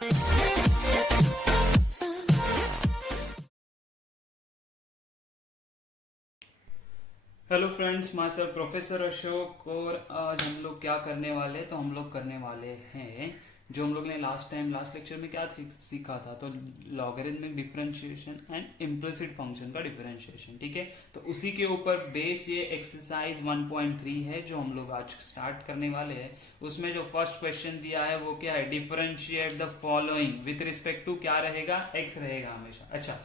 Hello friends, my self professor Ashok. और आज हम लोग क्या करने वाले हैं, तो हम लोग करने वाले हैं जो हम लोग ने लास्ट लेक्चर में क्या सीखा था, तो logarithmic differentiation and implicit function का डिफरेंशिएशन। ठीक है, तो उसी के ऊपर बेस ये एक्सरसाइज 1.3 है जो हम लोग आज स्टार्ट करने वाले हैं। उसमें जो फर्स्ट क्वेश्चन दिया है वो क्या है, differentiate the following with respect to क्या रहेगा, एक्स रहेगा हमेशा। अच्छा,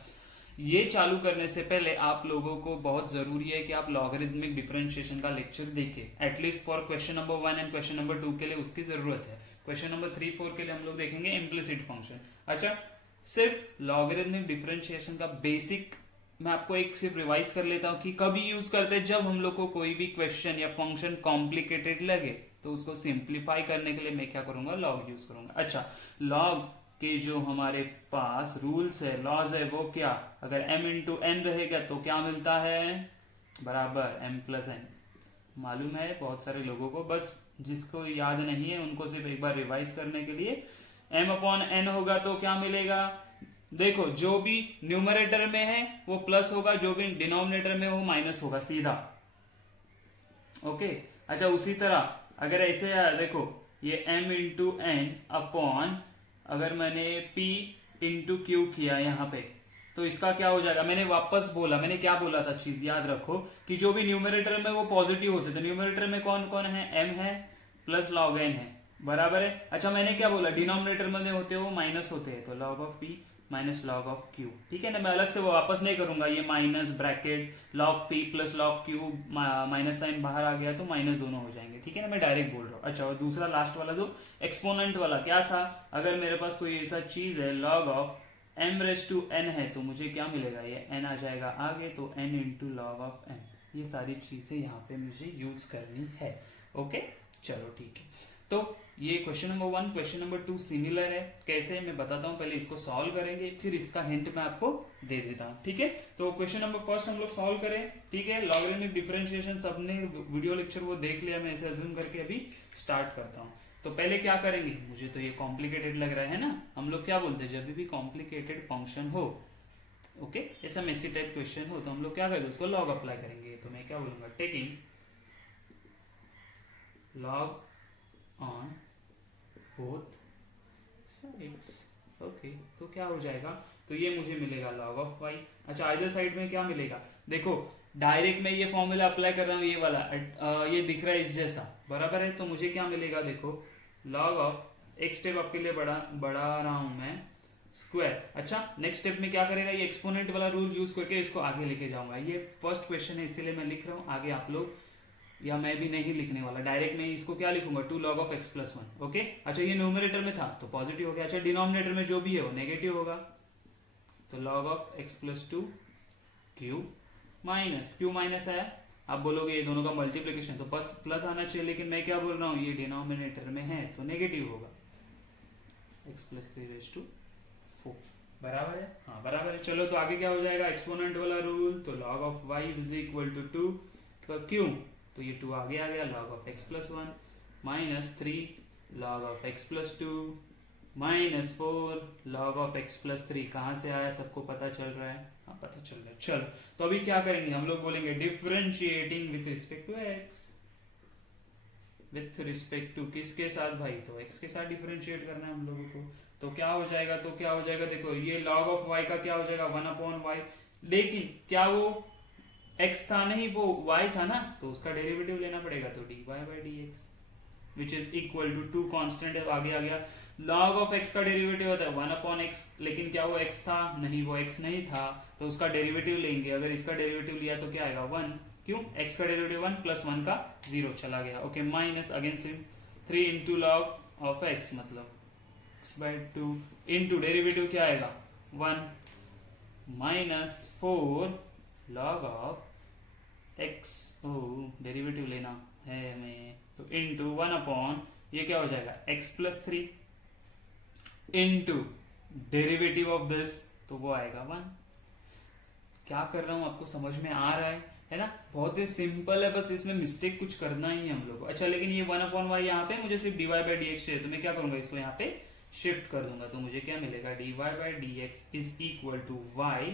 ये चालू करने से पहले आप लोगों को बहुत जरूरी है कि आप लॉगरिथमिक डिफरेंशिएशन का लेक्चर देखें, at least for question number 1 and question number 2 के लिए उसकी जरूरत है। क्वेश्चन नंबर 3, 4 के लिए हम लोग देखेंगे इम्प्लिसिट फंक्शन। अच्छा, सिर्फ लॉगरिथमिक डिफरेंशिएशन का बेसिक मैं आपको एक सिर्फ रिवाइज कर लेता हूं कि कभी यूज करते हैं, जब हम लोग को कोई भी क्वेश्चन या फंक्शन कॉम्प्लिकेटेड लगे तो उसको सिंप्लीफाई करने के लिए मैं क्या करूंगा, लॉग यूज करूंगा। अच्छा, लॉग के जो हमारे पास रूल्स है, लॉज है, वो क्या, अगर m इंटू एन रहेगा तो क्या मिलता है, बराबर m प्लस एन। मालूम है बहुत सारे लोगों को, बस जिसको याद नहीं है उनको सिर्फ एक बार रिवाइज करने के लिए, m अपॉन एन होगा तो क्या मिलेगा, देखो जो भी न्यूमरेटर में है वो प्लस होगा, जो भी डिनोमिनेटर में वो माइनस होगा सीधा। ओके, अच्छा उसी तरह अगर ऐसे देखो ये m इंटू एन अपॉन, अगर मैंने p इंटू क्यू किया यहाँ पे, तो इसका क्या हो जाएगा, मैंने वापस बोला, मैंने क्या बोला था, चीज याद रखो कि जो भी न्यूमरेटर में वो पॉजिटिव होते, तो न्यूमरेटर में कौन कौन है, m है प्लस लॉग n है, बराबर है। अच्छा, मैंने क्या बोला, डिनोमिनेटर में होते हो माइनस होते हैं, तो log of p minus log of Q. ठीक है ना, मैं अलग से वो वापस नहीं करूंगा, ये minus bracket log p plus log q, minus sign बाहर आ गया तो माइनस दोनों हो जाएंगे। ठीक है ना, मैं डायरेक्ट बोल रहा हूँ। अच्छा, और दूसरा लास्ट वाला जो एक्सपोनेंट वाला क्या था, अगर मेरे पास कोई ऐसा चीज है log of m raise to n है तो मुझे क्या मिलेगा, ये n आ जाएगा आगे, तो n into log of n। ये सारी चीजें यहाँ पे मुझे यूज करनी है। ओके, चलो ठीक है। तो ये question number 1, question number 2 similar है, कैसे मैं बताता हूँ, पहले इसको सॉल्व करेंगे फिर इसका हिंट मैं आपको दे देता हूँ। ठीक है, तो क्वेश्चन नंबर फर्स्ट हम लोग सॉल्व करें। ठीक है, लॉगरिथमिक डिफरेंशिएशन सबने वीडियो लेक्चर वो देख लिया, मैं ऐसे अज्यूम करके अभी स्टार्ट करता हूँ। तो पहले क्या करेंगे, मुझे तो ये कॉम्प्लिकेटेड लग रहा है ना, हम लोग क्या बोलते हैं जब भी कॉम्प्लिकेटेड फंक्शन हो, ओके, ऐसा मेसी टाइप क्वेश्चन हो, तो हम लोग क्या करेंगे, उसको लॉग अप्लाई करेंगे। तो मैं क्या बोलूंगा, taking log on both sides. Okay, तो क्या हो जाएगा, तो ये मुझे मिलेगा लॉग ऑफ वाई। अच्छा, इधर साइड में क्या मिलेगा, देखो डायरेक्ट मैं ये फॉर्मूला अप्लाई कर रहा हूँ, ये वाला ये दिख रहा है इस जैसा, बराबर है, तो मुझे क्या मिलेगा, देखो लॉग ऑफ एक स्टेप आपके लिए बढ़ा रहा हूं मैं, स्क्वायर। अच्छा, नेक्स्ट स्टेप में क्या करेगा, ये एक्सपोनेंट वाला रूल यूज करके इसको आगे लेके जाऊंगा। ये फर्स्ट क्वेश्चन है इसीलिए मैं लिख रहा हूँ, आगे आप लोग या मैं भी नहीं लिखने वाला, डायरेक्ट मैं इसको क्या लिखूंगा, 2 log of x plus 1। Okay, अच्छा ये न्यूमरेटर में था तो पॉजिटिव हो गया। अच्छा, डिनोमिनेटर में जो भी है वो नेगेटिव होगा, तो log of x plus 2 Q minus Q minus है, आप बोलोगे ये दोनों का मल्टीप्लीकेशन तो बस प्लस आना चाहिए, लेकिन मैं क्या बोल रहा हूँ, ये डिनोमिनेटर में है तो नेगेटिव होगा, एक्स प्लस 3 रेज टू 4, बराबर है, हाँ बराबर है। चलो तो आगे क्या हो जाएगा, एक्सपोनेंट वाला रूल, तो log of y is equal to 2 क्यों, तो ये 2 आगे आ गया, log of x plus 1 minus 3 log of x plus 2 minus 4 log of x plus 3। कहां से आया, सबको पता चल रहा है, हाँ पता चल रहा है। चलो तो अभी क्या करेंगे, हम लोग बोलेंगे differentiating with respect to x, with respect to किसके साथ भाई, तो एक्स के साथ डिफरेंशिएट करना है हम लोगों को। तो क्या हो जाएगा, तो क्या हो जाएगा, देखो ये लॉग ऑफ वाई का क्या हो जाएगा, 1 अपॉन वाई, लेकिन क्या वो x था नहीं, वो y था ना, तो उसका डेरिवेटिव लेना पड़ेगा, तो dy by d x which is equal to 2 constant है, आगे आ गया। लॉग ऑफ x का डेरिवेटिव होता है 1 अपॉन एक्स, लेकिन क्या वो x था नहीं, वो x नहीं था, तो उसका डेरिवेटिव लेंगे, अगर इसका डेरिवेटिव लिया तो क्या आएगा 1, क्यों, x का डेरिवेटिव 1 प्लस 1 का 0 चला गया। ओके, माइनस अगेन सिम 3 इंटू लॉग ऑफ x, मतलब x बाई 2 इंटू डेरिवेटिव क्या आएगा 1 माइनस 4 लॉग ऑफ एक्स, ओ डेरिवेटिव लेना है हमें, तो इंटू 1 अपॉन ये क्या हो जाएगा x plus 3 into derivative of this, तो वो आएगा 1। क्या कर रहा हूं आपको समझ में आ रहा है ना, बहुत ही सिंपल है, बस इसमें मिस्टेक कुछ करना ही है हम लोग को। अच्छा, लेकिन ये 1 अपॉन वाई यहाँ पे मुझे सिर्फ dy बाई डी एक्स चाहिए, तो मैं क्या करूंगा, इसको यहाँ पे शिफ्ट कर दूंगा तो मुझे क्या मिलेगा, dy by d x is equal to y,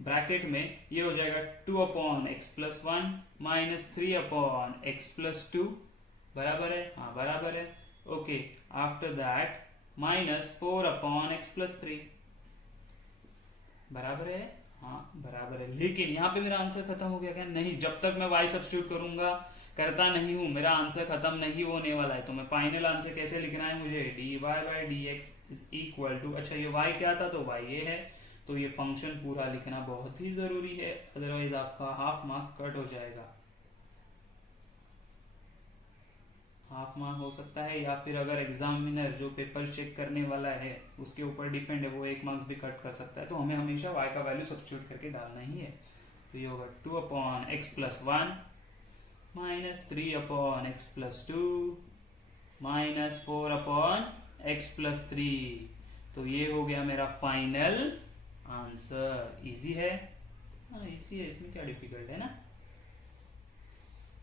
bracket में ये हो जाएगा 2 upon x plus one minus 3 upon x plus two, बराबर है, हाँ बराबर है। Okay, after that minus 4 upon x plus three, बराबर है, हाँ बराबर है। लेकिन यहाँ पे मेरा आंसर खत्म हो गया क्या? नहीं, जब तक मैं y सब्स्टिट्यूट करूंगा, करता नहीं हूं, मेरा आंसर खत्म नहीं होने वाला है। तो मैं फाइनल आंसर कैसे लिखना है मुझे, dy by d x is equal to, अच्छा ये y क्या था, तो y ये है, तो ये फंक्शन पूरा लिखना बहुत ही जरूरी है, अदरवाइज आपका हाफ मार्क कट हो जाएगा। हाफ मार्क हो सकता है, या फिर अगर एग्जामिनर जो पेपर चेक करने वाला है उसके ऊपर डिपेंड है, वो 1 मार्क्स भी कट कर सकता है। तो हमें हमेशा y का वैल्यू सब्स्टिट्यूट करके डालना ही है। तो ये होगा 2 upon x plus one minus 3 upon x plus to minus 4 upon x plus three. तो ये हो गया मेरा फाइनल आंसर। इजी है, हाँ इजी है, इसमें क्या डिफिकल्ट है ना,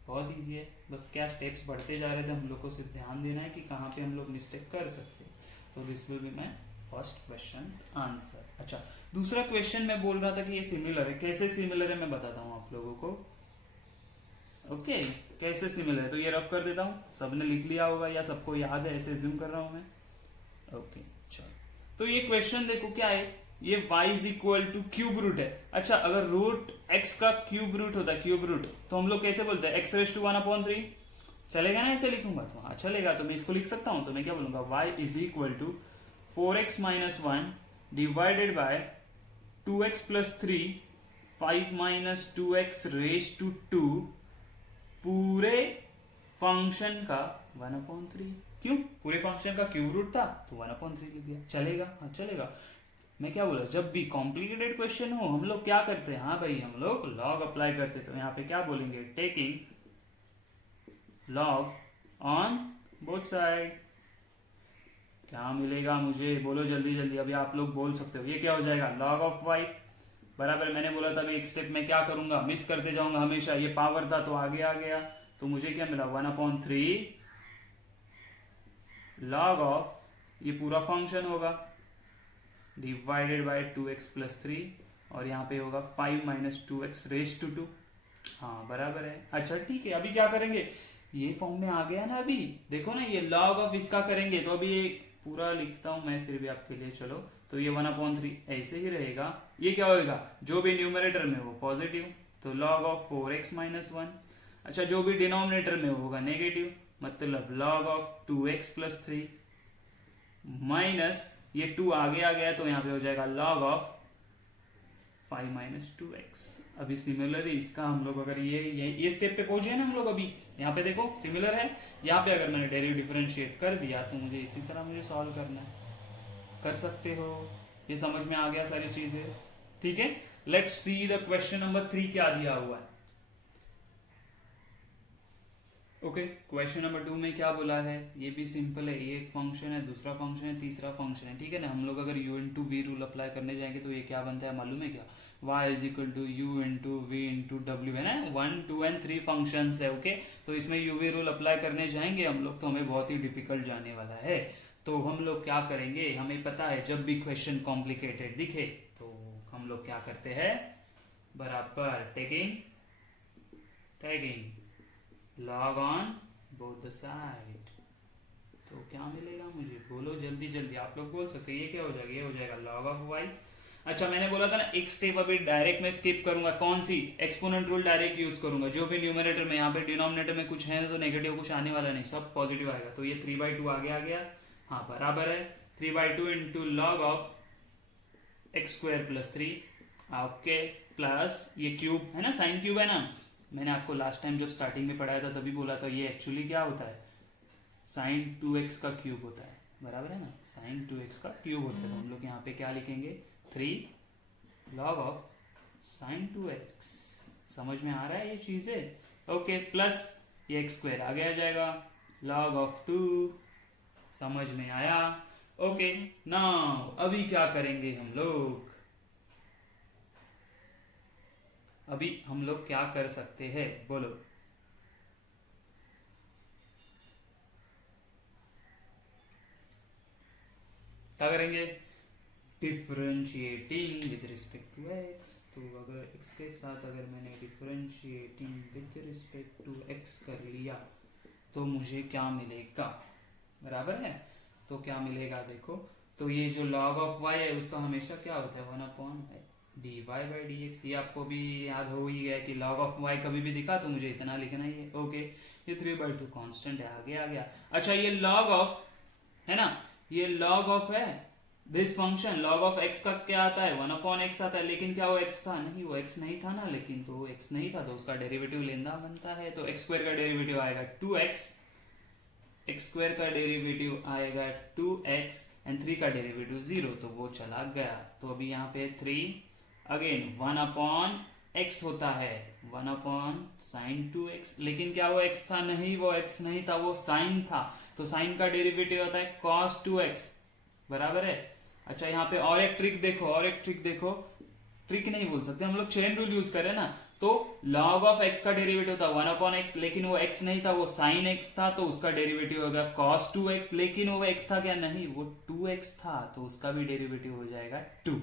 बहुत इजी है। बस क्या स्टेप्स बढ़ते जा रहे थे, हम लोग को सिर्फ ध्यान देना है कि कहाँ पे हम लोग मिस्टेक कर सकते हैं। तो this will be my first question answer. अच्छा, दूसरा क्वेश्चन मैं बोल रहा था कि ये सिमिलर है। कैसे सिमिलर है मैं बताता हूँ आप लोगों को। ओके, कैसे सिमिलर है तो ये रफ कर देता हूँ, सबने लिख लिया होगा या सबको याद है, ऐसे ज्यूम कर रहा हूँ मैं। ओके चलो, तो ये क्वेश्चन देखो क्या है, ये y is equal to cube root है। अच्छा, अगर रूट x का क्यूब रूट होता है, क्यूब रूट, तो हम लोग कैसे बोलते हैं, x raise to one upon three, चलेगा ना, ऐसे लिखूंगा तो हाँ चलेगा। तो मैं इसको लिख सकता हूं, तो मैं क्या बोलूंगा, y is equal to 4x minus one divided by 2x plus three 5 minus 2x raise to two पूरे फंक्शन का 1/3। क्यों, पूरे फंक्शन का क्यूब रूट था तो 1/3 लिख दिया, चलेगा, हाँ चलेगा। मैं क्या बोला, जब भी कॉम्प्लिकेटेड क्वेश्चन हो हम लोग क्या करते हैं, हाँ भाई हम लोग लॉग अप्लाई करते हैं। तो यहाँ पे क्या बोलेंगे, taking log on both side. क्या मिलेगा मुझे, बोलो जल्दी जल्दी, अभी आप लोग बोल सकते हो। ये क्या हो जाएगा, लॉग ऑफ वाई, बराबर। मैंने बोला था एक स्टेप में क्या करूंगा, मिस करते जाऊंगा हमेशा, ये पावर था तो आगे आ गया। तो मुझे क्या मिला, 1/3 लॉग ऑफ, ये पूरा फंक्शन होगा, divided by 2x plus three, और यहाँ पे होगा 5 minus 2x raise to to, हाँ बराबर है। अच्छा ठीक है, अभी क्या करेंगे, ये फॉर्म में आ गया ना, अभी देखो ना, ये लॉग ऑफ इसका करेंगे, तो अभी ये पूरा लिखता हूं मैं फिर भी आपके लिए, चलो। तो ये 1/3 ऐसे ही रहेगा, ये क्या होगा, जो भी न्यूमरेटर में हो पॉजिटिव, तो log of 4x minus one. अच्छा, जो भी डिनोमिनेटर में होगा नेगेटिव, मतलब log of 2x plus three, minus ये 2 आगे आ गया तो यहाँ पे हो जाएगा log ऑफ 5 माइनस 2x। अभी सिमिलरली इसका हम लोग अगर ये स्टेप पे पहुंचे ना हम लोग, अभी यहाँ पे देखो सिमिलर है, यहाँ पे अगर मैंने डेरिवेटिव डिफरेंशिएट कर दिया तो मुझे इसी तरह मुझे सॉल्व करना है, कर सकते हो। ये समझ में आ गया सारी चीजें, ठीक है। Let's see the question number 3 क्या दिया हुआ है। ओके, क्वेश्चन नंबर 2 में क्या बोला है, ये भी सिंपल है, ये एक फंक्शन है, दूसरा फंक्शन है, तीसरा फंक्शन है, ठीक है ना। हम लोग अगर u into v rule apply करने जाएंगे तो ये क्या बनता है मालूम है क्या, y is equal to u into v into डब्ल्यू, है ना, 1 2 एंड 3 फंक्शन है। ओके, तो इसमें यू वी रूल अप्लाई करने जाएंगे हम लोग तो हमें बहुत ही डिफिकल्ट जाने वाला है। तो हम लोग क्या करेंगे, हमें पता है जब भी क्वेश्चन कॉम्प्लिकेटेड दिखे तो हम लोग क्या करते हैं, बराबर taking log on both the side. तो क्या मिलेगा मुझे, बोलो जल्दी जल्दी, आप लोग बोल सकते हैं। ये क्या हो जाएगा, ये हो जाएगा लॉग ऑफ वाई। अच्छा, मैंने बोला था ना एक स्टेप अभी डायरेक्ट में स्किप करूंगा, कौन सी, एक्सपोनेंट रूल डायरेक्ट यूज करूंगा। जो भी न्यूमरेटर में, यहाँ पे डिनोमिनेटर में कुछ है तो नेगेटिव कुछ आने वाला नहीं, सब पॉजिटिव आएगा। तो ये 3/2 आगे आ गया, हाँ बराबर है, 3/2 into log of x square plus three, okay, plus ये क्यूब है ना, साइन क्यूब है ना। मैंने आपको लास्ट टाइम जब स्टार्टिंग में पढ़ाया था तभी बोला था ये एक्चुअली क्या होता है, साइन 2x का क्यूब होता है, बराबर है ना, साइन 2x का क्यूब होता है। तो हम लोग यहाँ पे क्या लिखेंगे, 3 लॉग ऑफ साइन 2x। समझ में आ रहा है ये चीजें, ओके, प्लस ये एक्स स्क्वायर आगे आ जाएगा, लॉग ऑफ 2, समझ में आया। ओके, नाउ अभी क्या करेंगे हम लोग, अभी हम लोग क्या कर सकते हैं, बोलो। क्या करेंगे, differentiating with respect to x. तो अगर x के साथ अगर मैंने differentiating with respect to x कर लिया तो मुझे क्या मिलेगा, बराबर है। तो क्या मिलेगा देखो, तो ये जो log ऑफ y है उसका हमेशा क्या होता है 1/y dy बाई dx। ये आपको भी याद हो ही गया कि log ऑफ y कभी भी दिखा तो मुझे इतना लिखना ही है। ओके, ये 3/2 कांस्टेंट है, आगे आ गया। अच्छा ये log ऑफ है ना, ये log ऑफ है this function, log of x का क्या आता है 1/x आता है, लेकिन क्या वो x था, नहीं वो x नहीं था ना, लेकिन तो x नहीं था तो उसका डेरिवेटिव लेना बनता है। तो x स्क्वायर का डेरिवेटिव आएगा 2x, x स्क्वायर का डेरिवेटिव आएगा 2x एंड 3 का डेरिवेटिव 0, तो वो चला गया। तो अभी यहाँ पे 3 अगेन 1/x होता है 1/sin 2x, लेकिन क्या वो x था, नहीं वो x नहीं था, वो sin था। तो sin का डेरिवेटिव होता है cos 2x, बराबर है। अच्छा यहाँ पे और एक ट्रिक देखो, और एक ट्रिक देखो, ट्रिक नहीं बोल सकते हम लोग, चेन रूल यूज करें ना। तो log ऑफ x का डेरिवेटिव था 1/x, लेकिन वो x नहीं था, वो sin x था, तो उसका डेरिवेटिव हो गया cos 2x, लेकिन वो x था क्या, नहीं वो 2x था, तो उसका भी डेरिवेटिव हो जाएगा 2।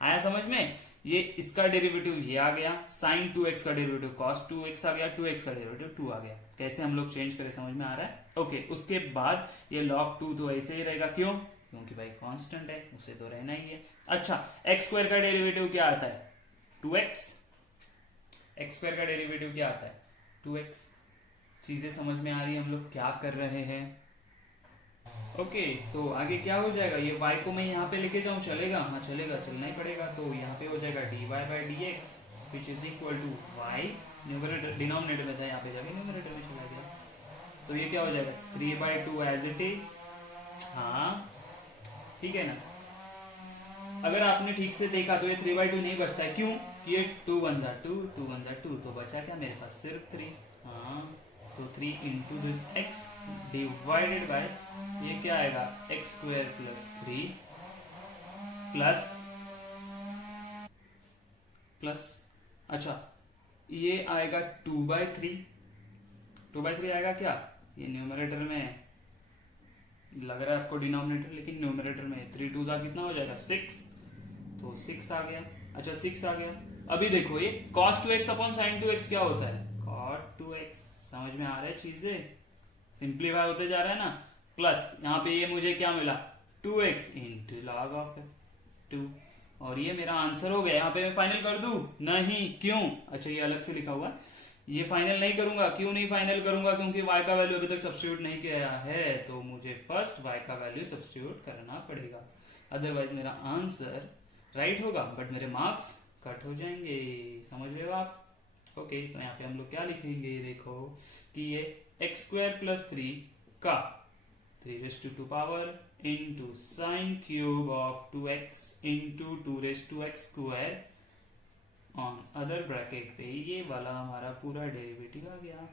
आया समझ में, ये इसका डेरिवेटिव ये आ गया, sin 2x का डेरिवेटिव cos 2x आ गया, 2x का डेरिवेटिव 2 आ गया। कैसे हम लोग चेंज करें समझ में आ रहा है। ओके, उसके बाद ये log 2 तो ऐसे ही रहेगा, क्यों, क्योंकि भाई कांस्टेंट है, उसे तो रहना ही है। अच्छा x स्क्वायर का डेरिवेटिव क्या आता है 2x, x स्क्वायर का डेरिवेटिव क्या आता है 2x। चीजें समझ में आ रही है हम लोग क्या कर रहे हैं। ओके, तो आगे क्या हो जाएगा, ये y को मैं यहाँ पे लेके जाऊँ चलेगा, हाँ चलेगा, चलना ही पड़ेगा। तो यहाँ पे हो जाएगा dy by dx which is equal to y, numerator denominator में था, यहाँ पे जाके न्यूमरेटर में चला गया। तो ये क्या हो जाएगा 3/2 एज इट इज, हाँ ठीक है ना। अगर आपने ठीक से देखा तो ये 3/2 नहीं बचता है, क्यों, ये 2 1 जा 2 2 1 जा 2, तो बचा क्या मेरे पास सिर्फ 3। हाँ तो 3 into this x divided by ये क्या आएगा x square plus 3 plus plus, अच्छा ये आएगा 2/3, 2/3 आएगा क्या, ये न्यूमरेटर में लग रहा है आपको डिनोमिनेटर, लेकिन न्यूमरेटर में 3 2 कितना हो जाएगा 6, तो 6 आ गया। अच्छा 6 आ गया। अभी देखो ये cos 2x upon sin 2x क्या होता है cot 2x, समझ में आ रहा है, चीजें सिंप्लीफाई होते जा रहा है ना। प्लस यहाँ पे ये मुझे क्या मिला 2x इंटू लॉग ऑफ 2, और ये मेरा आंसर हो गया। यहाँ पे मैं फाइनल कर दूं, नहीं, क्यों, अच्छा ये अलग से लिखा हुआ है, ये फाइनल नहीं करूंगा। क्यों नहीं फाइनल करूंगा, क्योंकि y का वैल्यू अभी तक सब्स्टिट्यूट नहीं किया है, तो मुझे फर्स्ट y का वैल्यू सब्स्टिट्यूट करना पड़ेगा, अदरवाइज मेरा आंसर राइट होगा बट मेरे मार्क्स कट हो जाएंगे, समझ रहे हो आप। ओके, तो यहाँ पे हम लोग क्या लिखेंगे, देखो कि ये x स्क्वायर प्लस 3 का 3 power into sine cube of 2x into 2x square on other bracket पे ये वाला हमारा पूरा डेरिवेटिव आ गया।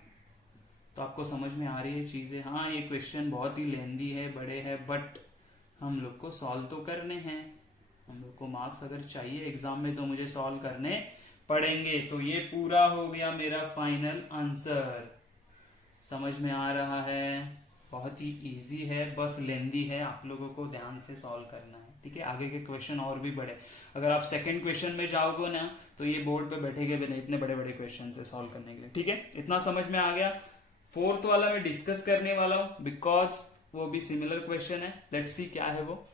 तो आपको समझ में आ रही है चीजें। हाँ ये क्वेश्चन बहुत ही लेंदी है, बड़े है, बट हम लोग को सॉल्व तो करने हैं, हम लोग को मार्क्स अगर चाहिए एग्जाम में तो मुझे सॉल्व करने पड़ेंगे। तो ये पूरा हो गया मेरा फाइनल आंसर, समझ में आ रहा है, बहुत ही इजी है, बस लेंदी है, आप लोगों को ध्यान से सॉल्व करना है, ठीक है। आगे के क्वेश्चन और भी बड़े, अगर आप सेकंड क्वेश्चन में जाओगे ना तो ये बोर्ड पे बैठेगे भी नहीं, इतने बड़े बड़े क्वेश्चन से सॉल्व करने के लिए, ठीक है। इतना समझ में आ गया। फोर्थ वाला मैं डिस्कस करने वाला हूँ बिकॉज वो भी सिमिलर क्वेश्चन है, लेट्स सी क्या है वो।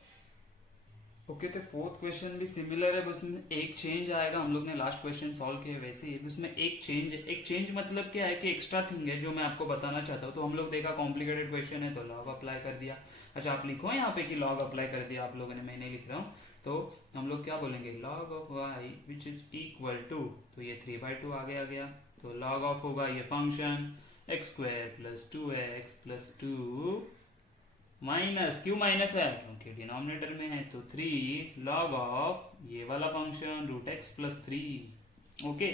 ओके, तो फोर्थ क्वेश्चन भी सिमिलर है, उसमें एक चेंज आएगा, हम लोग ने लास्ट क्वेश्चन सॉल्व किया वैसे ही उसमें एक चेंज है। एक चेंज मतलब क्या है कि एक्स्ट्रा थिंग है जो मैं आपको बताना चाहता हूँ। तो हम लोग देखा कॉम्प्लिकेटेड क्वेश्चन है तो लॉग अप्लाई कर दिया। अच्छा आप लिखो यहाँ पे कि लॉग अप्लाई कर दिया आप लोगों ने, मैं नहीं लिख रहा हूँ। तो हम लोग क्या बोलेंगे log of y which is equal to, तो ये 3/2 आगे आ गया, तो लॉग ऑफ होगा ये function x square plus 2x plus 2 minus, क्यों माइनस है क्योंकि डिनोमिनेटर में है, तो 3 लॉग ऑफ ये वाला function root x plus 3, okay,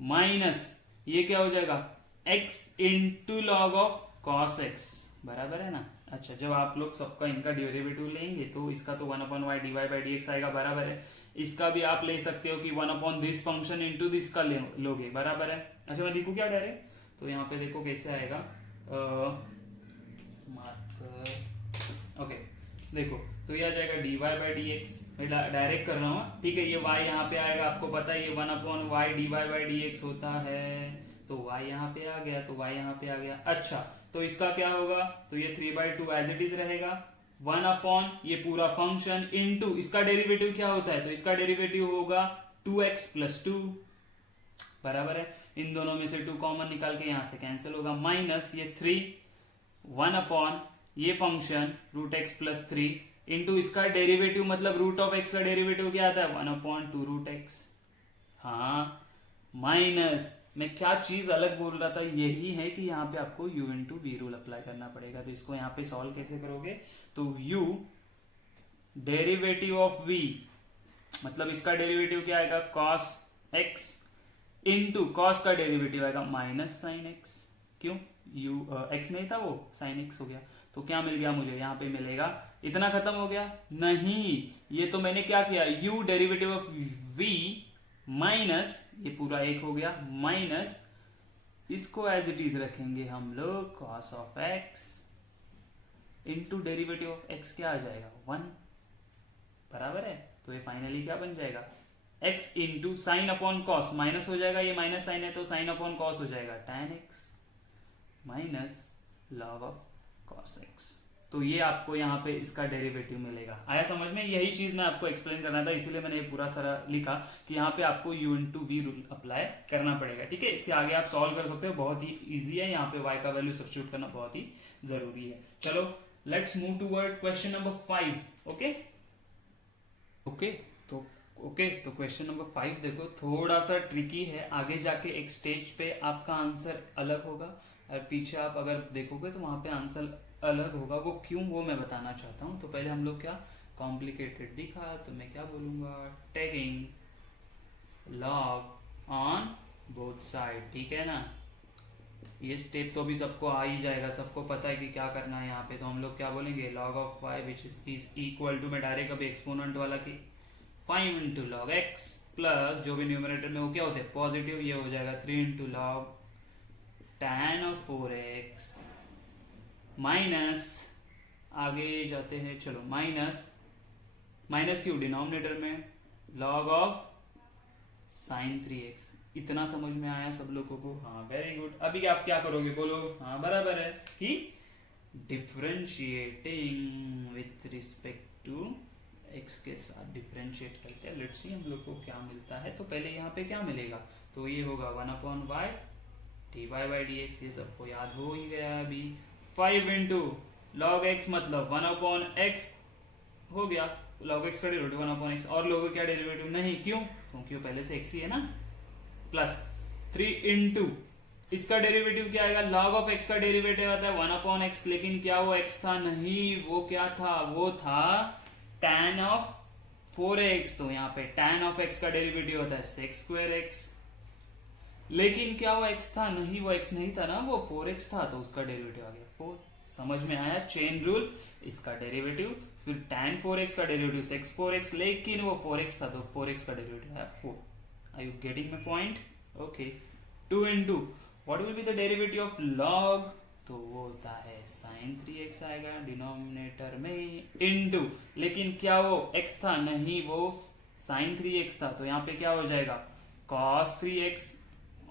minus ये क्या हो जाएगा x into log of cos x, बराबर है ना। अच्छा जब आप लोग सबका इनका डेरिवेटिव लेंगे तो इसका तो 1/y dy बाई dx आएगा, बराबर है। इसका भी आप ले सकते हो कि 1 दिस फंक्शन इंटू दिस का लोगे, बराबर है। अच्छा मैं लिखूं क्या डायरेक्ट, तो यहाँ पे देखो कैसे आएगा, ओके देखो तो ये आ जाएगा dy बाई डी एक्स। मैं डायरेक्ट कर रहा हूँ, ठीक है। ये y यहाँ पे आएगा, आपको पता है ये 1/y dy by d x होता है, तो y यहाँ पे आ गया, तो y यहाँ पे आ गया। अच्छा, तो इसका क्या होगा, तो ये 3/2 एज इट इज रहेगा, 1 ये पूरा फंक्शन इनटू इसका डेरिवेटिव क्या होता है, तो इसका डेरिवेटिव होगा 2x प्लस 2, बराबर है। इन दोनों में से 2 कॉमन निकाल के यहां से कैंसिल होगा, माइनस ये 3 1 ये function root x plus 3 into इसका डेरिवेटिव, मतलब रूट ऑफ एक्स का डेरिवेटिव क्या आता है 1/2 रूट एक्स। हाँ, माइनस मैं क्या चीज अलग बोल रहा था, यही है कि यहाँ पे आपको u into v rule apply करना पड़ेगा। तो इसको यहाँ पे सॉल्व कैसे करोगे, तो u डेरिवेटिव ऑफ v, मतलब इसका डेरिवेटिव क्या आएगा cos x इंटू कॉस का डेरिवेटिव आएगा माइनस साइन एक्स। क्यों, एक्स नहीं था वो साइन एक्स हो गया, तो क्या मिल गया मुझे यहाँ पे मिलेगा, इतना खत्म हो गया नहीं, ये तो मैंने क्या किया, u derivative of v minus ये पूरा एक हो गया, माइनस इसको एज इट इज रखेंगे हम लोग cos of x into derivative of x क्या आ जाएगा 1, बराबर है। तो ये फाइनली क्या बन जाएगा x into sine upon cos, minus हो जाएगा, ये माइनस साइन है तो साइन अपॉन कॉस हो जाएगा tan x minus log of cos x। तो ये आपको यहाँ पे इसका डेरिवेटिव मिलेगा। आया समझ में, यही चीज मैं आपको एक्सप्लेन करना था, इसीलिए मैंने ये पूरा सारा लिखा कि यहाँ पे आपको u into v rule apply करना पड़ेगा, ठीक है। इसके आगे आप सॉल्व कर सकते हो, बहुत ही इजी है, यहाँ पे y का वैल्यू सब्स्टिट्यूट करना बहुत ही जरूरी है। चलो let's move toward question number 5। Okay, तो क्वेश्चन नंबर 5 देखो, थोड़ा सा ट्रिकी है, आगे जाके एक स्टेज पे आपका आंसर अलग होगा और पीछे आप अगर देखोगे तो वहां पे आंसर अलग होगा। वो क्यों, वो मैं बताना चाहता हूँ। तो पहले हम लोग क्या कॉम्प्लिकेटेड दिखा, तो मैं क्या बोलूंगा, taking log on both side, ठीक है ना। ये स्टेप तो अभी सबको आ ही जाएगा, सबको पता है कि क्या करना है यहाँ पे। तो हम लोग क्या बोलेंगे, log of y which is equal to, मैं डायरेक्ट अभी एक्सपोनेंट वाला की 5 इंटू लॉग एक्स प्लस जो भी न्यूमरेटर में वो क्या होते हैं पॉजिटिव, ये हो जाएगा 3 into log tan of 4x minus, आगे जाते हैं, चलो माइनस क्यों डिनोमिनेटर में लॉग ऑफ साइन 3x। इतना समझ में आया सब लोगों को, हाँ वेरी गुड। अभी आप क्या करोगे बोलो, हाँ बराबर है कि differentiating with respect to x के साथ डिफरेंशिएट करते हैं। लेट्स सी हम लोग को क्या मिलता है। तो पहले यहाँ पे क्या मिलेगा, तो ये होगा 1/y dy by d x, ये सबको याद हो ही गया है अभी। 5 इंटू लॉग एक्स मतलब 1/x हो गया, लॉग एक्स का डेरिवेटिव 1/x, और लोगों क्या डेरिवेटिव नहीं, क्यों, क्योंकि वो पहले से x ही है ना, प्लस 3 इंटू इसका डेरिवेटिव क्या आएगा, लॉग ऑफ x का डेरिवेटिव आता है 1/x, लेकिन क्या वो x था, नहीं, वो क्या था, वो था tan ऑफ 4x। तो यहाँ पे tan ऑफ x का डेरिवेटिव होता है sec स्क्वायर x, लेकिन क्या वो x था, नहीं, वो x नहीं था ना, वो 4x था, तो उसका डेरिवेटिव आ गया 4। समझ में आया चेन रूल, इसका डेरिवेटिव, फिर tan 4x का डेरिवेटिव sec 4x, लेकिन वो 4x था तो 4x का डेरिवेटिव आया 4। Are you getting my point, okay. 2 into what will be the derivative of log, तो वो होता है sin 3x आएगा डिनोमिनेटर में, इंटू, लेकिन क्या वो x था, नहीं, वो sin 3x था, तो यहाँ पे क्या हो जाएगा cos 3x,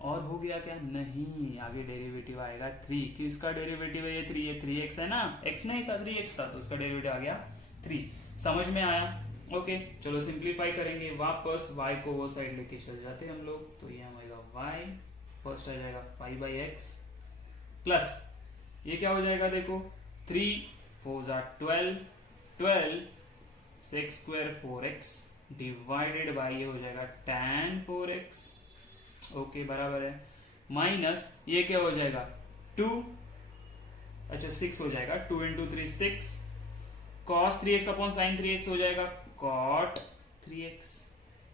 और हो गया क्या, नहीं, आगे डेरिवेटिव आएगा 3, किसका डेरिवेटिव है ये 3, ये 3x है ना, x नहीं था 3x था, तो उसका डेरिवेटिव आ गया 3। समझ में आया, ओके। चलो सिंप्लीफाई करेंगे, वापस y को वो साइड लेके चल जाते हैं हम लोग, तो ये आएगा y फर्स्ट आ जाएगा 5/x प्लस ये क्या हो जाएगा, देखो 3 4 12 sec square 4x divided by ये हो जाएगा tan 4x, ओके बराबर है, माइनस ये क्या हो जाएगा 2, अच्छा 6 हो जाएगा, 2 into 3 6, cos 3x upon sine 3x हो जाएगा cot 3x,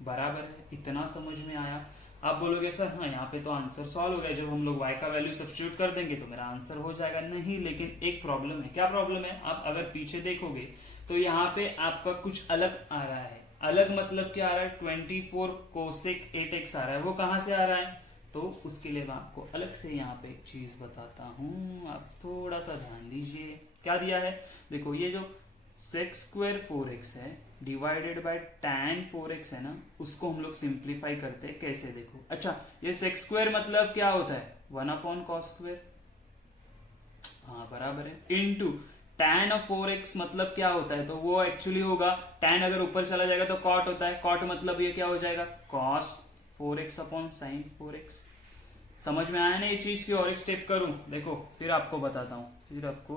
बराबर है। इतना समझ में आया। आप बोलोगे सर हाँ यहाँ पे तो आंसर सॉल्व हो गया, जब हम लोग y का वैल्यू सब्स्टिट्यूट कर देंगे तो मेरा आंसर हो जाएगा, नहीं, लेकिन एक प्रॉब्लम है। क्या प्रॉब्लम है, आप अगर पीछे देखोगे तो यहाँ पे आपका कुछ अलग आ रहा है। अलग मतलब क्या आ रहा है, 24 कोसेक 8x आ रहा है, वो कहाँ से आ रहा है, तो उसके लिए मैं आपको अलग से यहाँ पे एक चीज बताता हूँ, आप थोड़ा सा ध्यान दीजिए। क्या दिया है, देखो ये जो सेक स्क्वायर 4x है डिवाइडेड बाय tan 4x है ना, उसको हम लोग सिंप्लीफाई करते हैं कैसे देखो। अच्छा, ये सेक स्क्वायर मतलब क्या होता है 1/cos स्क्वायर, हाँ बराबर है, इनटू tan ऑफ 4x मतलब क्या होता है, तो वो एक्चुअली होगा tan अगर ऊपर चला जाएगा तो cot होता है, cot मतलब ये क्या हो जाएगा cos 4x upon sin 4x। समझ में आया ना ये चीज की। और एक स्टेप करूं देखो, फिर आपको बताता हूँ, फिर आपको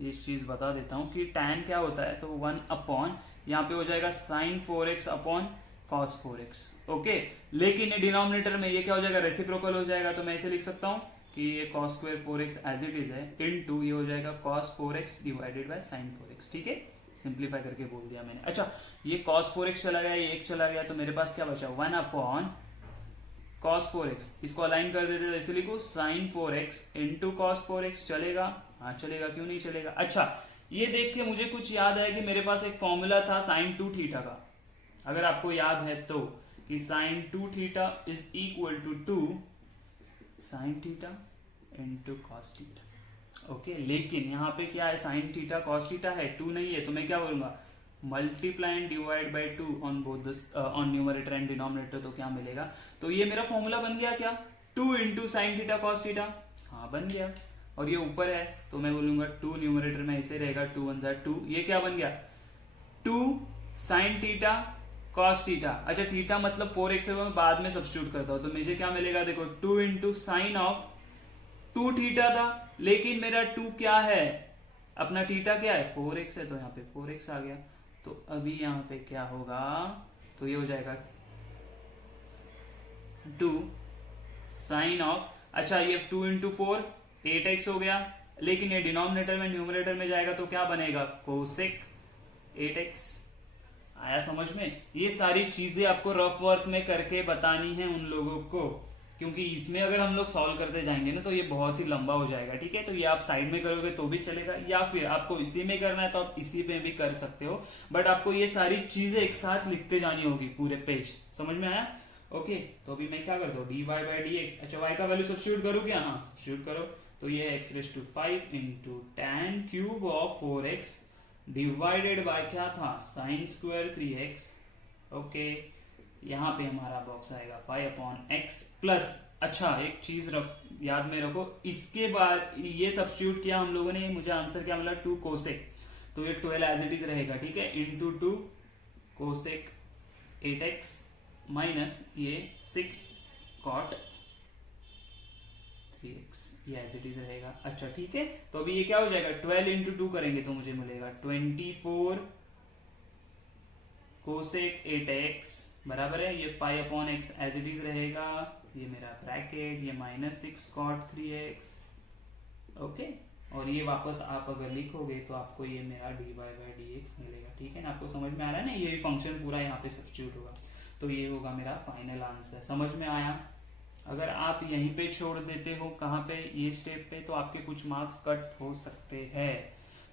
ये चीज बता देता हूँ कि tan क्या होता है, तो 1 अपॉन यहाँ पे हो जाएगा sin 4x upon cos 4x। Okay, लेकिन ये डिनोमिनेटर में ये क्या हो जाएगा रेसिप्रोकल हो जाएगा, तो मैं ऐसे लिख सकता हूँ कि ये cos square 4x as it is है इनटू ये हो जाएगा cos 4x divided bye sin 4x। ठीक है, सिंप्लीफाई करके बोल दिया मैंने। अच्छा, ये cos 4x चला गया, ये एक चला गया, तो मेरे पास क्या बचा 1 अपॉन cos 4x, इसको अलाइन कर देते तो ऐसे लिखो sin 4x into cos 4x। चलेगा, हाँ चलेगा, क्यों नहीं चलेगा। अच्छा, ये देख के मुझे कुछ याद है कि मेरे पास एक फॉर्मूला था sin 2 थीटा का, अगर आपको याद है तो, कि sin 2 theta is equal to sin theta into cos theta. Okay, लेकिन यहाँ पे क्या है sin थीटा cos थीटा है, 2 नहीं है, तो मैं क्या बोलूंगा multiply and divide by 2 on both on numerator and denominator, तो क्या मिलेगा, तो ये मेरा फॉर्मूला बन गया क्या 2 into sine theta cos theta, हाँ बन गया। और ये ऊपर है तो मैं बोलूंगा 2 न्यूमरेटर में ऐसे रहेगा 2 1 जा 2, ये क्या बन गया 2 साइन थीटा कॉस थीटा। अच्छा, थीटा मतलब 4x है, वो मैं बाद में सब्स्टिट्यूट करता हूँ, तो मुझे क्या मिलेगा देखो 2 इंटू साइन ऑफ 2 थीटा था, लेकिन मेरा 2 क्या है अपना थीटा क्या है 4x है, तो यहाँ पे 4x आ गया। तो अभी यहाँ पे क्या होगा, तो ये हो जाएगा 2 साइन ऑफ, अच्छा ये 2 इंटू 4 8x हो गया, लेकिन ये डिनोमिनेटर में न्यूमरेटर में जाएगा तो क्या बनेगा कोसेक 8x। आया समझ में। ये सारी चीजें आपको रफ वर्क में करके बतानी है उन लोगों को, क्योंकि इसमें अगर हम लोग सॉल्व करते जाएंगे ना तो ये बहुत ही लंबा हो जाएगा। ठीक है, तो ये आप साइड में करोगे तो भी चलेगा, या फिर आपको इसी में करना है तो आप इसी में भी कर सकते हो, बट आपको ये सारी चीजें एक साथ लिखते जानी होगी पूरे पेज। समझ में आया। ओके, तो अभी मैं क्या करता हूँ dy बाई डी एक्स, अच्छा y का वैल्यू सब्स्टिट्यूट करूँ क्या, हाँ सब्स्टिट्यूट करो, तो ये x raise to 5 into tan cube of 4x divided by क्या था साइन स्क्वायर 3x। ओके, यहाँ पे हमारा बॉक्स आएगा 5 अपॉन एक्स प्लस, अच्छा एक चीज याद में रखो, इसके बाद ये सब्स्टिट्यूट किया हम लोगों ने, मुझे आंसर क्या मिला 2 कोसेक, तो ये 12 एज इट इज रहेगा। ठीक है, इंटू 2 कोसेक 8x माइनस ये 6 कॉट 3x, ये एज इट इज रहेगा। अच्छा ठीक है, तो अभी ये क्या हो जाएगा 12 इंटू 2 करेंगे तो मुझे मिलेगा 24 कोसेक 8x बराबर है ये 5 upon x as it is रहेगा, ये मेरा ब्रैकेट, ये माइनस 6 कॉट 3x। ओके, और ये वापस आप अगर लिखोगे तो आपको ये मेरा dy बाई डी एक्स मिलेगा। ठीक है ना, आपको समझ में आ रहा है ना, ये फंक्शन पूरा यहाँ पे सब्स्टिट्यूट होगा, तो ये होगा मेरा फाइनल आंसर। समझ में आया। अगर आप यहीं पे छोड़ देते हो कहाँ पे ये स्टेप पे, तो आपके कुछ मार्क्स कट हो सकते हैं।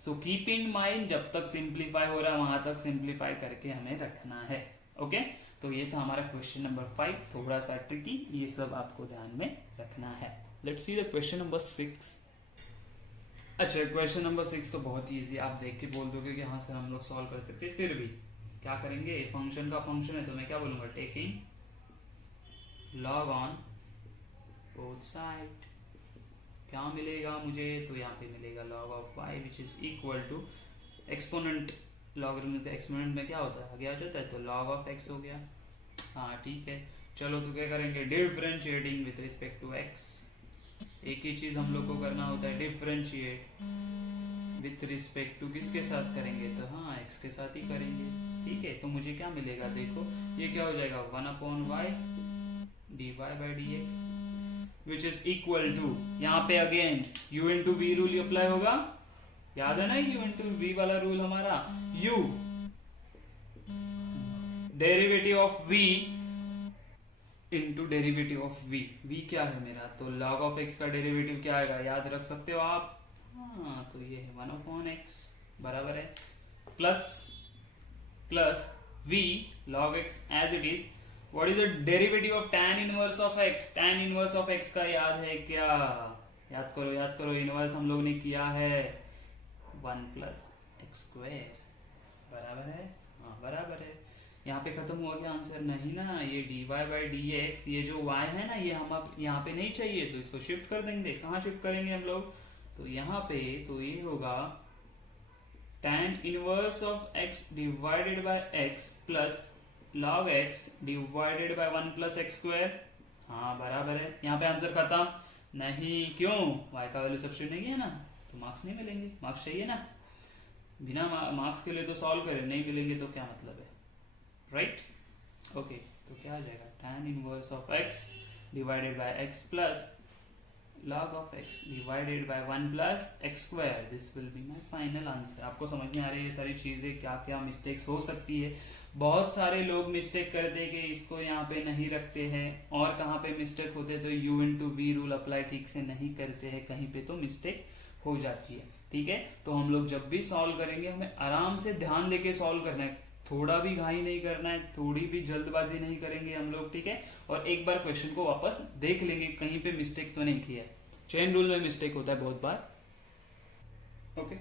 सो कीप इन माइंड, जब तक सिंप्लीफाई हो रहा है वहां तक सिंप्लीफाई करके हमें रखना है। ओके, तो ये था हमारा क्वेश्चन नंबर 5, थोड़ा सा ट्रिकी, ये सब आपको ध्यान में रखना है। Let's see the question number 6। अच्छा, क्वेश्चन नंबर 6 तो बहुत ईजी, आप देख के बोल दोगे कि हाँ सर हम लोग सॉल्व कर सकते हैं, फिर भी क्या करेंगे, फंक्शन का फंक्शन है तो मैं क्या बोलूंगा taking log on both side. क्या मिलेगा मुझे, तो यहाँ पे मिलेगा log of y which is equal to exponent, logarithm का एक्सपोनेंट में क्या होता है आगे आ जाता है, तो log ऑफ x हो गया। हाँ ठीक है, चलो तो क्या करेंगे differentiating with respect to x, एक ही चीज हम लोग को करना होता है डिफरेंशिएट विथ रिस्पेक्ट टू किसके साथ करेंगे, तो हाँ x के साथ ही करेंगे। ठीक है, तो मुझे क्या मिलेगा देखो, ये क्या हो जाएगा 1 upon y dy by d x which is equal to, यहाँ पे again u into v rule apply होगा, याद है ना u इंटू वी वाला रूल हमारा, u derivative of v into derivative of v, v क्या है मेरा, तो log ऑफ x का डेरिवेटिव क्या आएगा याद रख सकते हो आप, हाँ तो ये है 1 अपॉन x बराबर है plus plus v log x as it is, what is the derivative of tan inverse of x, tan inverse of x का याद है क्या, याद करो इनवर्स हम लोग ने किया है 1 प्लस एक्स स्क्वायर। बराबर है, हाँ बराबर है। यहाँ पे खत्म हुआ क्या आंसर? नहीं ना, ये dy बाई डी एक्स, ये जो y है ना, ये हम अब यहाँ पे नहीं चाहिए तो इसको शिफ्ट कर देंगे। कहाँ शिफ्ट करेंगे हम लोग? तो यहाँ पे तो ये होगा tan inverse of x divided by x plus log x divided by 1 plus x square. हाँ बराबर है। यहाँ पे आंसर खत्म? नहीं, क्यों? y का वैल्यू सब्स्टिट्यूट नहीं किया ना, तो मार्क्स नहीं मिलेंगे। मार्क्स चाहिए ना, बिना मार्क्स के लिए तो सॉल्व करें, नहीं मिलेंगे तो क्या मतलब है, राइट? ओके, तो क्या आ जाएगा? tan inverse of x divided by x plus log of x divided by 1 plus x square. This will be my final answer. आपको समझ में आ रही है ये सारी चीजें, क्या क्या मिस्टेक्स हो सकती है? बहुत सारे लोग मिस्टेक करते हैं कि इसको यहाँ पे नहीं रखते हैं, और कहाँ पे मिस्टेक होते हैं तो u into v rule apply ठीक से नहीं करते हैं, कहीं पे तो मिस्टेक हो जाती है। ठीक है, तो हम लोग जब भी सॉल्व करेंगे हमें आराम से ध्यान देके सॉल्व करना है, थोड़ा भी घाई नहीं करना है, थोड़ी भी जल्दबाजी नहीं करेंगे हम लोग। ठीक है, और एक बार क्वेश्चन को वापस देख लेंगे कहीं पे मिस्टेक तो नहीं किया है। चेन रूल में मिस्टेक होता है बहुत बार। ओके,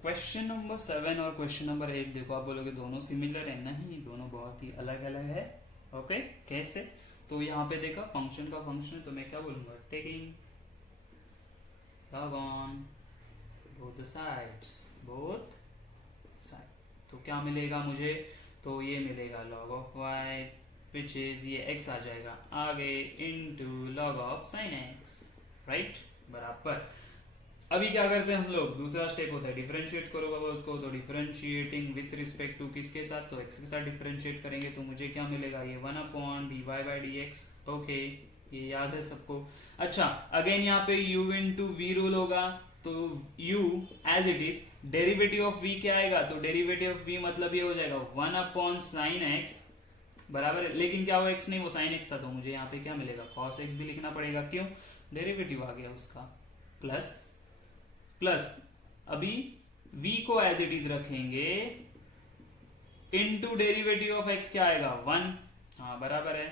क्वेश्चन नंबर 7 और क्वेश्चन नंबर 8 देखो, आप बोलोगे दोनों सिमिलर है, नहीं, दोनों बहुत ही अलग अलग है। ओके, कैसे? तो यहाँ पे देखा फंक्शन का फंक्शन, तो मैं क्या बोलूंगा? Taking log on both the sides, both side, तो क्या मिलेगा मुझे? तो ये मिलेगा log of y which is ये x आ जाएगा आगे into log of sin x, right? बराबर। अभी क्या करते हैं हम लोग? दूसरा स्टेप होता है डिफरेंशिएट करो बाबा उसको, तो डिफरेंशिएटिंग विथ रिस्पेक्ट टू किसके साथ? तो x के साथ डिफरेंशिएट करेंगे, तो मुझे क्या मिलेगा? ये 1 upon d y by d x. Okay, ये याद है सबको? अच्छा, अगेन यहाँ पे u इंटू वी रूल होगा, तो u as it is, derivative of v क्या आएगा? तो डेरिवेटिव ऑफ v मतलब ये हो जाएगा 1 अपॉन साइन एक्स, बराबर है। लेकिन क्या वो x नहीं, वो साइन एक्स था, तो मुझे यहाँ पे क्या मिलेगा? कॉस एक्स भी लिखना पड़ेगा, क्यों? डेरिवेटिव आ गया उसका, प्लस प्लस अभी v को एज इट इज रखेंगे इनटू डेरिवेटिव ऑफ x क्या आएगा? 1। हाँ बराबर है।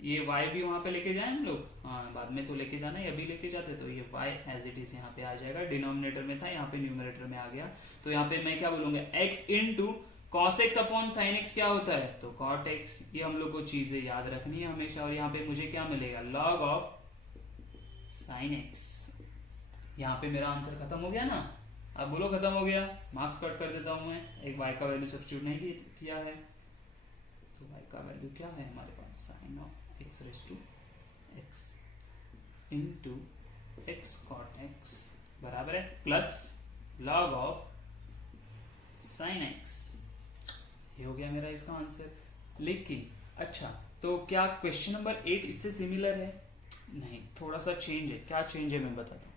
ये y भी वहां पे लेके जाए हम लोग, हाँ बाद में तो लेके जाना है, अभी लेके जाते, तो ये y एज इट इज यहाँ पे आ जाएगा। डिनोमिनेटर में था, यहाँ पे न्यूमरेटर में आ गया, तो यहाँ पे मैं क्या बोलूंगा? x into cos x upon sine x क्या होता है? तो कॉट एक्स। ये हम लोग को चीजें याद रखनी है हमेशा। और यहाँ पे मुझे क्या मिलेगा? Log of sine x. यहाँ पे मेरा आंसर खत्म हो गया ना? अब बोलो खत्म हो गया? मार्क्स कट कर देता हूं मैं, एक y का वैल्यू सब्स्टिट्यूट नहीं किया है, तो y का वैल्यू क्या है हमारे पास? Sine of x raise to x into x cot x, बराबर है, plus log of sine x. ये हो गया मेरा इसका आंसर। लेकिन अच्छा, तो क्या क्वेश्चन नंबर 8 इससे सिमिलर है? नहीं, थोड़ा सा चेंज है। क्या चेंज है मैं बताता हूं।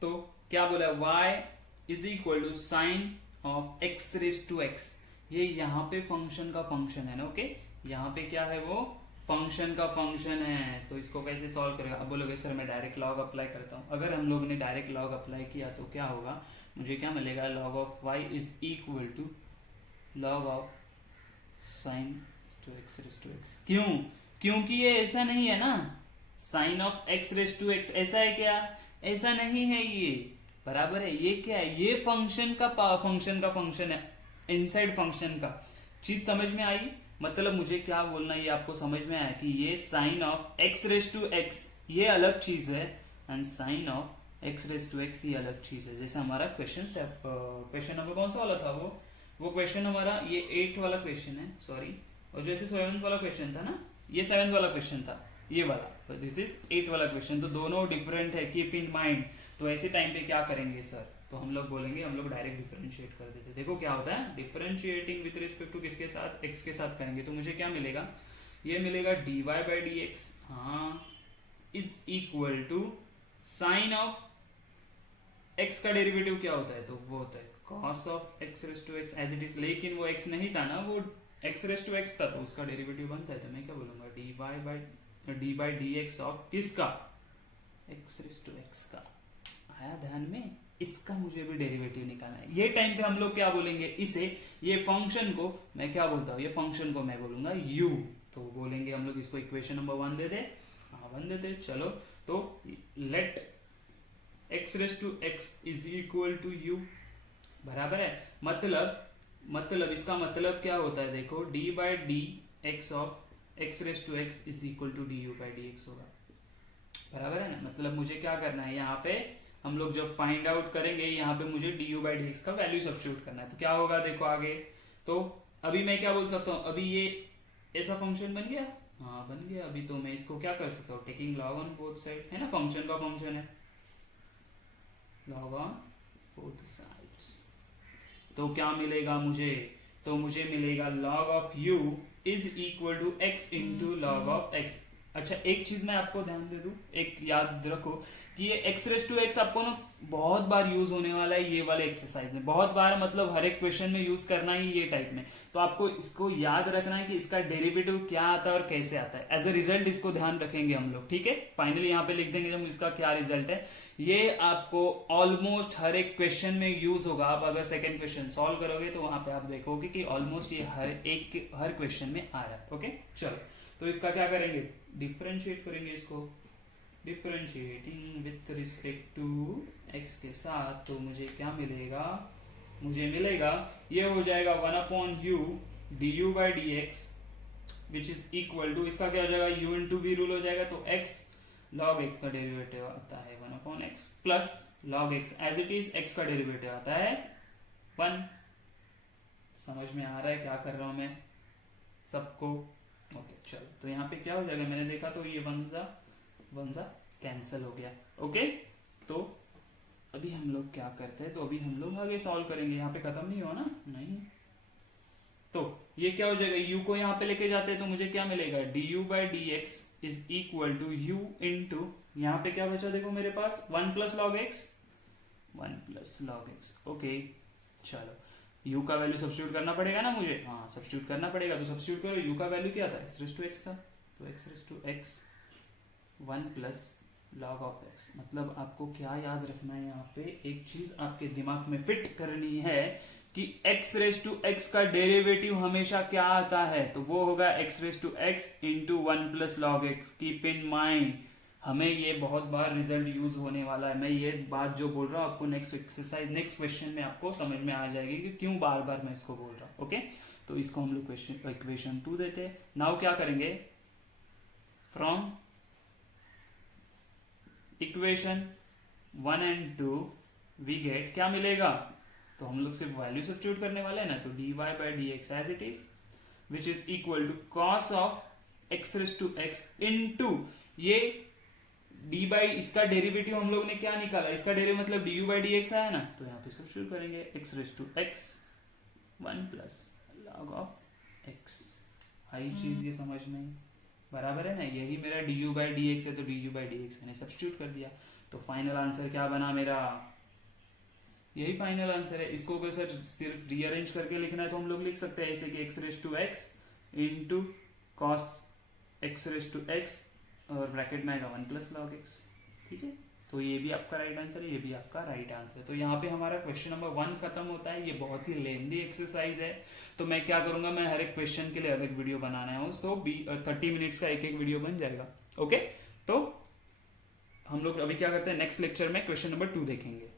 तो क्या बोला? y is equal to sine of x raise to x. ये यहाँ पे फंक्शन का फंक्शन है ना, ओके? यहाँ पे क्या है? वो फंक्शन का फंक्शन है। तो इसको कैसे सॉल्व करेगा? अब बोलोगे सर मैं डायरेक्ट लॉग अप्लाई करता हूँ। अगर हम लोग ने डायरेक्ट लॉग अप्लाई किया तो क्या होगा? मुझे क्या मिलेगा? Log of y is equal to log of sine to x. क्यों? क्योंकि ये ऐसा नहीं है ना, sine of x raise to x ऐसा है क्या? ऐसा नहीं है ये, बराबर है। ये क्या है? ये फंक्शन का फंक्शन है, इनसाइड फंक्शन का। चीज समझ में आई? मतलब मुझे क्या बोलना, ये आपको समझ में आया कि ये sine of x raise to x ये अलग चीज है, and sine of x raise to x ये अलग चीज है। जैसे हमारा क्वेश्चन नंबर कौन सा वाला था? वो क्वेश्चन हमारा ये 8 वाला क्वेश्चन है, सॉरी। और जैसे 7th वाला क्वेश्चन था ना, ये 7th वाला क्वेश्चन था, ये वाला, दिस इज 8 वाला क्वेश्चन। तो दोनों डिफरेंट है, कीप इन माइंड। तो ऐसे टाइम पे क्या करेंगे सर? तो हम लोग बोलेंगे, हम लोग डायरेक्ट डिफरेंशिएट कर देते। देखो क्या होता है, डिफरेंशिएटिंग विद रिस्पेक्ट टू किसके साथ? एक्स के साथ करेंगे, तो मुझे क्या मिलेगा? ये मिलेगा dy बाई डी एक्स, हाँ, is equal to sine of x का डेरिवेटिव क्या होता है? तो वो होता है cos of x raise to x as it is. लेकिन वो x नहीं था ना, वो एक्स रेस टू एक्स था, तो उसका डेरिवेटिव बनता है। तो मैं क्या बोलूंगा? D by d x of किसका? एक्स रेस टू एक्स का। आया ध्यान में? इसका मुझे भी डेरिवेटिव निकालना है। ये टाइम पे हम लोग क्या बोलेंगे? इसे, ये फंक्शन को मैं क्या बोलता हूँ? ये फंक्शन को मैं बोलूंगा u। तो बोलेंगे हम लोग इसको इक्वेशन नंबर 1 दे दे। हाँ 1 दे दे, चलो। तो let x raise to x is equal to u, बराबर है। मतलब मतलब इसका मतलब क्या होता है, देखो d by d x of x raise to x is equal to d u by d x होगा, बराबर है ना। मतलब मुझे क्या करना है यहाँ पे, हम लोग जब फाइंड आउट करेंगे यहाँ पे मुझे D u by d x का वैल्यू सब्स्टिट्यूट करना है, तो क्या होगा देखो आगे। तो अभी मैं क्या बोल सकता हूँ, अभी ये ऐसा फंक्शन बन गया, हाँ बन गया। अभी तो मैं इसको क्या कर सकता हूँ, taking log on both side, है ना, फंक्शन का फंक्शन है, लॉग ऑन बोथ साइड्स। तो क्या मिलेगा मुझे, तो मुझे मिलेगा log of u is equal to x into log of x। अच्छा एक चीज मैं आपको ध्यान दे दूं, एक याद रखो कि ये x रेस टू x आपको ना बहुत बार यूज होने वाला है ये वाले एक्सरसाइज में, बहुत बार मतलब हर एक क्वेश्चन में यूज करना ही ये टाइप में। तो आपको इसको याद रखना है कि इसका डेरिवेटिव क्या आता है और कैसे आता है, एज ए रिजल्ट इसको ध्यान रखेंगे हम लोग, ठीक है। फाइनली यहाँ पे लिख देंगे जब इसका क्या रिजल्ट है। ये आपको ऑलमोस्ट हर एक क्वेश्चन में यूज होगा। आप अगर सेकंड क्वेश्चन सॉल्व करोगे तो वहां पे आप देखोगे कि ऑलमोस्ट ये हर क्वेश्चन में आ रहा है। ओके चलो, तो इसका क्या करेंगे, डिफरेंशिएट करेंगे इसको, differentiating with respect to x के साथ। तो मुझे क्या मिलेगा, मुझे मिलेगा ये हो जाएगा 1/u du by d x which is equal to, इसका क्या हो जाएगा, u इंटू वी रूल हो जाएगा, तो x log x का डेरिवेटिव आता है 1/x plus log x as it is x का डेरिवेटिव आता है 1। समझ में आ रहा है क्या कर रहा हूं मैं सबको। ओके चलो, तो यहाँ पे क्या हो जाएगा, मैंने देखा तो ये वन जा कैंसिल हो गया। ओके तो अभी हम लोग क्या करते हैं, तो अभी हम लोग आगे सॉल्व करेंगे, यहाँ पे खत्म नहीं हुआ ना, नहीं। तो ये क्या हो जाएगा, u को यहाँ पे लेके जाते हैं तो मुझे क्या मिलेगा, d u by d x is equal to u into, यहाँ पे क्या बचा देखो मेरे पास 1 plus log x, 1 plus log x. Okay चलो, u का वैल्यू सब्स्टिट्यूट करना पड़ेगा ना मुझे, हाँ सब्स्टिट्यूट करना पड़ेगा, तो सब्स्टिट्यूट करो। u का वैल्यू क्या था, एक्स रेस टू एक्स था, तो x raise to x 1 plus log of x. मतलब आपको क्या याद रखना है, यहाँ पे एक चीज आपके दिमाग में फिट करनी है कि x रेस टू x का डेरिवेटिव हमेशा क्या आता है, तो वो होगा x raise to x into 1 plus log x. Keep in mind, हमें ये बहुत बार रिजल्ट यूज होने वाला है। मैं ये बात जो बोल रहा हूँ आपको नेक्स्ट एक्सरसाइज नेक्स्ट क्वेश्चन में आपको समझ में आ जाएगी कि क्यों बार बार मैं इसको बोल रहा हूँ। ओके तो इसको हम लोग इक्वेशन 2 देते हैं। नाउ क्या करेंगे, from equation 1 and 2 we get, क्या मिलेगा, तो हम लोग सिर्फ वैल्यू सब्स्टिट्यूट करने वाले हैं ना, तो d y by d x as it is which is equal to cos of x raise to x into ये डी बाई, इसका डेरिवेटिव हम लोग ने क्या निकाला, इसका डेरिवेटिव मतलब d u by d x आया ना, तो यहाँ पे सब्स्टिट्यूट करेंगे x raise to x 1 plus log of x. आई चीज ये समझ में बराबर है ना, यही मेरा d u by d x है, तो D u by d x मैंने सब्स्टिट्यूट कर दिया, तो फाइनल आंसर क्या बना मेरा, यही फाइनल आंसर है। इसको अगर सर सिर्फ रीअरेंज करके लिखना है तो हम लोग लिख सकते हैं ऐसे कि x raise to x into cos x raise to x और ब्रैकेट में आएगा 1 प्लस लॉग एक्स, ठीक है। तो ये भी आपका राइट आंसर है, ये भी आपका राइट आंसर है। तो यहाँ पे हमारा क्वेश्चन नंबर 1 खत्म होता है। ये बहुत ही लेंदी एक्सरसाइज है, तो मैं क्या करूंगा, मैं हर एक क्वेश्चन के लिए अलग वीडियो बनाना है, सो 30 मिनट्स का एक एक वीडियो बन जाएगा। ओके तो हम लोग अभी क्या करते हैं, नेक्स्ट लेक्चर में क्वेश्चन नंबर 2 देखेंगे।